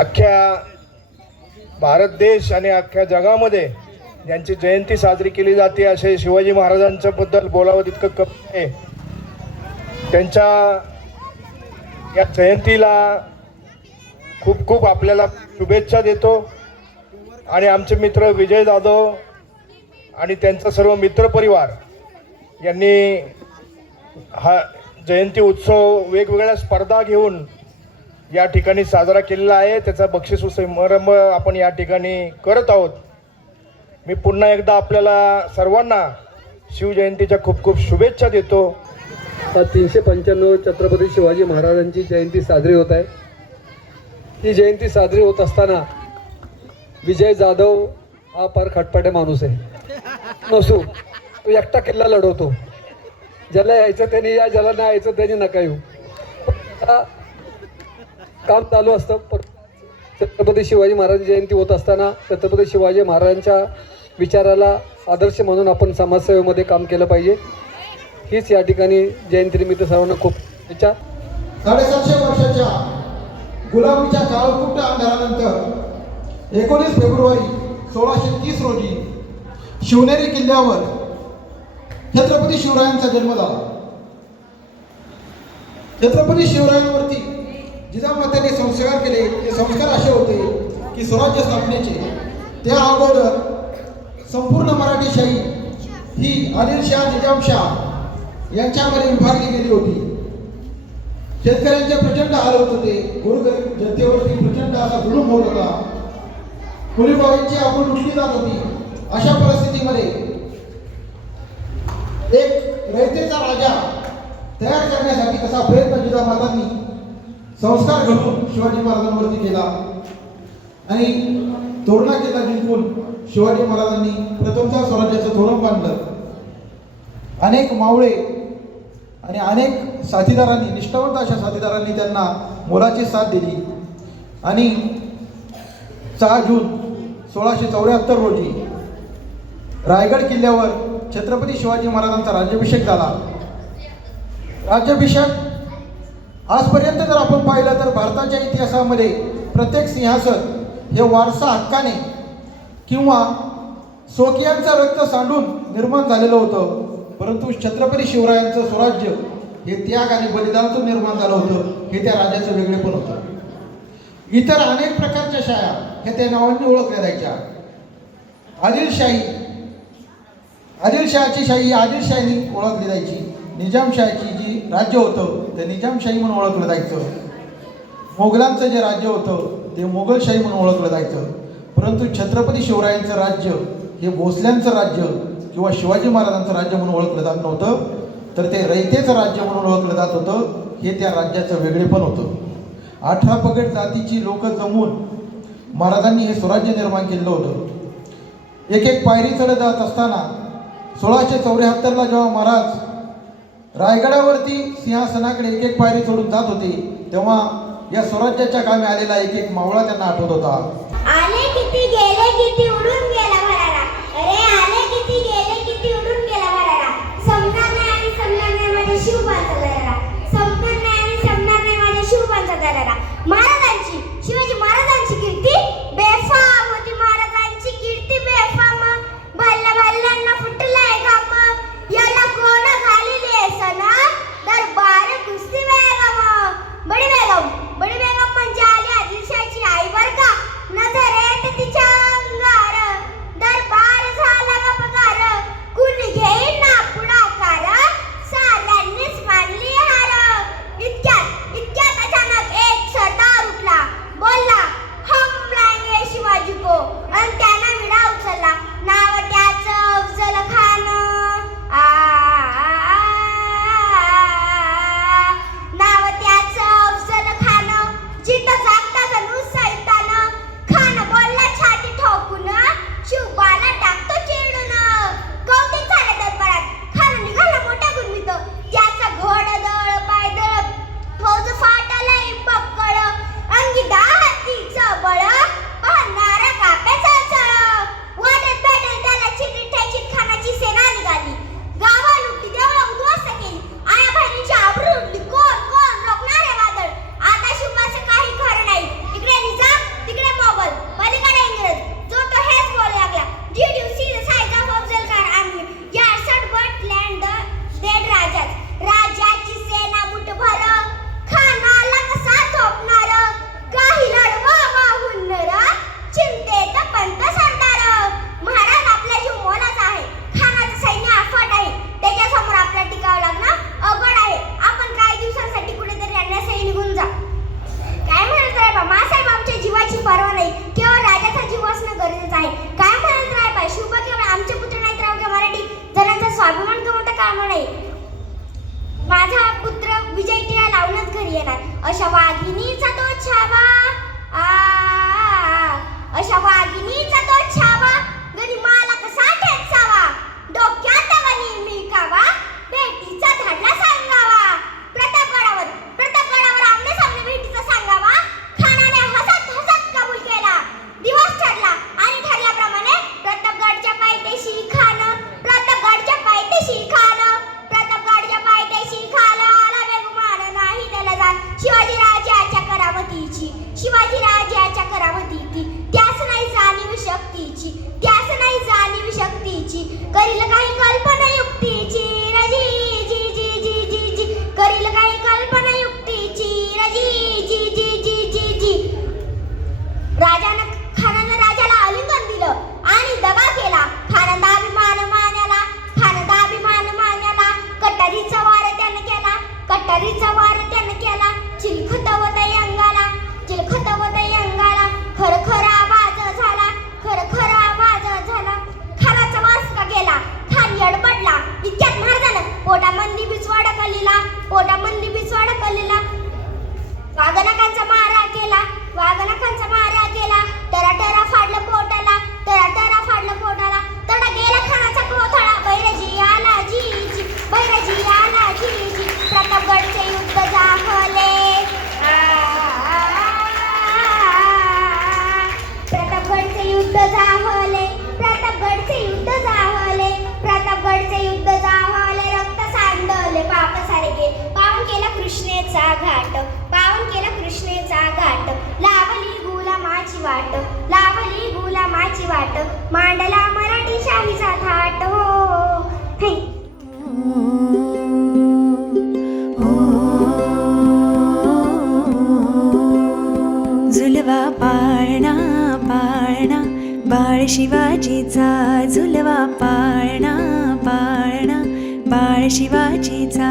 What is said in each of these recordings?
अख्ख्या भारत देश आणि अख्ख्या जगामध्ये ज्यांची जयंती साजरी केली जाते. असे शिवाजी महाराजांच्या बद्दल बोलावं तितकं कमी आहे. त्यांच्या या जयंतीला खूप खूप आपल्याला शुभेच्छा देतो. आणि आमचे मित्र विजय जाधव आणि त्यांचा सर्व मित्रपरिवार यांनी हा जयंती उत्सव वेगवेगळ्या स्पर्धा घेऊन या ठिकाणी साजरा केलेला आहे. त्याचा बक्षीस समारंभ आपण या ठिकाणी करत आहोत. मी पुन्हा एकदा आपल्याला सर्वांना शिवजयंतीच्या खूप खूप शुभेच्छा देतो. तीनशे पंच्याण्णव छत्रपती शिवाजी महाराजांची जयंती साजरी होत आहे. ही जयंती साजरी होत असताना विजय जाधव हा फार खटपटे माणूस आहे. नसू तो एकटा किल्ला लढवतो. ज्याला यायचं त्याने या ज्याला नाही यायचं त्याने नका येऊ. काम चालू असतं. छत्रपती शिवाजी महाराज जयंती होत असताना छत्रपती शिवाजी महाराजांच्या विचाराला आदर्श म्हणून आपण समाजसेवेमध्ये काम केलं पाहिजे. हीच या ठिकाणी जयंतीनिमित्त सर्वांना खूप शुभेच्छा. साडेसातशे वर्षाच्या गुलामीच्या काळकुट अंधारानंतर एकोणीस फेब्रुवारी सोळाशे तीस रोजी शिवनेरी किल्ल्यावर छत्रपती शिवरायांचा जन्म झाला छत्रपती शिवरायांवरती जिजामात्याने संस्कार केले ते संस्कार असे होते की स्वराज्य स्थापनेचे. त्या अगोदर संपूर्ण मराठीशाही ही आदिलशाह निजामशाह यांच्यामध्ये विभागली गेली होती. शेतकऱ्यांचे प्रचंड हाल होत होते. गोरगरीब जनतेवरती प्रचंड असा जुलूम होत होता. मुलीबाईंची आपण उठली जात होती. अशा परिस्थितीमध्ये एक रयतेचा राजा तयार करण्यासाठी कसा प्रयत्न जिजामातांनी संस्कार घडून शिवाजी महाराजांवरती केला. आणि तोरणा किल्ला जिंकून शिवाजी महाराजांनी प्रथमच्या स्वराज्याचं धोरण बांधलं. अनेक मावळे आणि अनेक साथीदारांनी निष्ठावंत अशा साथीदारांनी त्यांना मोलाची साथ दिली. आणि सहा जून सोळाशे चौऱ्याहत्तर रोजी रायगड किल्ल्यावर छत्रपती शिवाजी महाराजांचा राज्याभिषेक झाला. राज्याभिषेक आजपर्यंत जर आपण पाहिलं तर भारताच्या इतिहासामध्ये प्रत्येक सिंहासन हे वारसा हक्काने किंवा स्वकीयांचं रक्त सांडून निर्माण झालेलं होतं. परंतु छत्रपती शिवरायांचं स्वराज्य हे त्याग आणि बलिदानातून निर्माण झालं होतं. हे त्या राजाचं वेगळेपण होतं. इतर अनेक प्रकारच्या शाळा हे त्या नावांनी ओळखल्या जायच्या. आदिलशाही आदिलशाहची शाही ही आदिलशाहीने ओळखली जायची. निजामशाहीची जी राज्य होतं ते निजामशाही म्हणून ओळखलं जायचं. मोगलांचं जे राज्य होतं ते मोगलशाही म्हणून ओळखलं जायचं. परंतु छत्रपती शिवरायांचं राज्य हे भोसल्यांचं राज्य किंवा शिवाजी महाराजांचं राज्य म्हणून ओळखलं जात नव्हतं. तर ते रयतेचं राज्य म्हणून ओळखलं जात होतं. हे त्या राज्याचं वेगळेपण होतं. अठरा पगड जातीची लोक जमून महाराजांनी हे स्वराज्य निर्माण केलं होतं. एक एक पायरी चढत जात असताना सोळाशे चौऱ्याहत्तरला जेव्हा महाराज रायगडावरती सिंहासनाकडे एक एक पायरी चढून जात होती. तेव्हा या स्वराज्याच्या कामी आलेला एक एक मावळा त्यांना आठवत होता. आले किती गेले किती उडून गेला. अशा वाघिणीचा तो छावा शक्तीची त्यास नाही जाणीव शक्तीची करील काही कल्पना घाट. पावन केला कृष्णेचा घाट. लावली गुलामाची वाट. लावली गुलामाची वाट. मांडला मराठी शाहीचा थाट. हो थँक्यू झुलवा पाळणा पाळणा. बाळ शिवाजीचा झुलवा पाळणा पाळणा. बाळ शिवाजीचा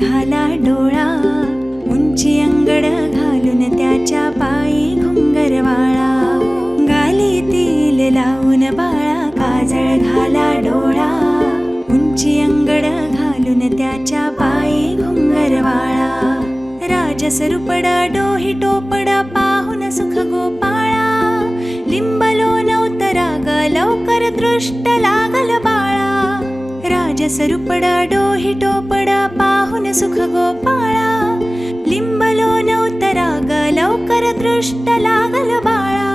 घाला डोळा. उंची अंगड घालून त्याच्या पायी घुंगर वाळा. गाली तेल लावून बाळा काजळ घाला डोळा. उंची अंगड घालून त्याच्या पायी घुंगर वाळा. राजस रुपडा डोही टोपडा पाहून सुख गोपाळा. लिंबलो नवतरा ग लवकर दृष्ट लागल बाळा. सरुपडा डोही टोपडा पाहून सुख गोपाळा लिंबलो नवतरा ग लवकर दृष्ट लागल बाळा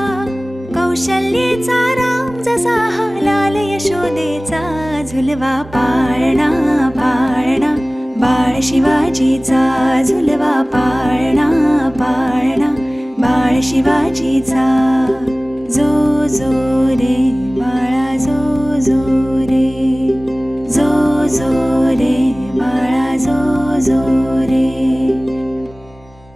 कौशल्येचा राम जसा हा लाल यशोदेचा झुलवा पाळणा पाळणा बाळ शिवाजीचा झुलवा पाळणा पाळणा बाळ शिवाजीचा जो जो रे बाळा जो जो रे जो जो रे बाळा जो जो